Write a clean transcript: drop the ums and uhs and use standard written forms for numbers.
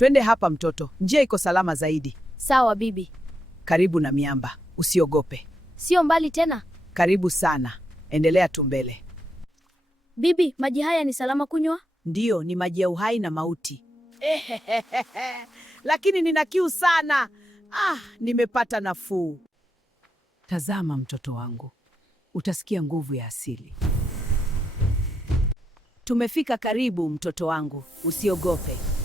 Twende hapa mtoto, njia iko salama zaidi. Sawa bibi. Karibu na miamba, usiogope. Sio mbali tena. Karibu sana, endelea tu mbele. Bibi, maji haya ni salama kunywa? Ndiyo, ni maji ya uhai na mauti. Lakini nina kiu sana. Nimepata nafuu. Tazama mtoto wangu, utasikia nguvu ya asili. Tumefika karibu mtoto wangu, usiogope.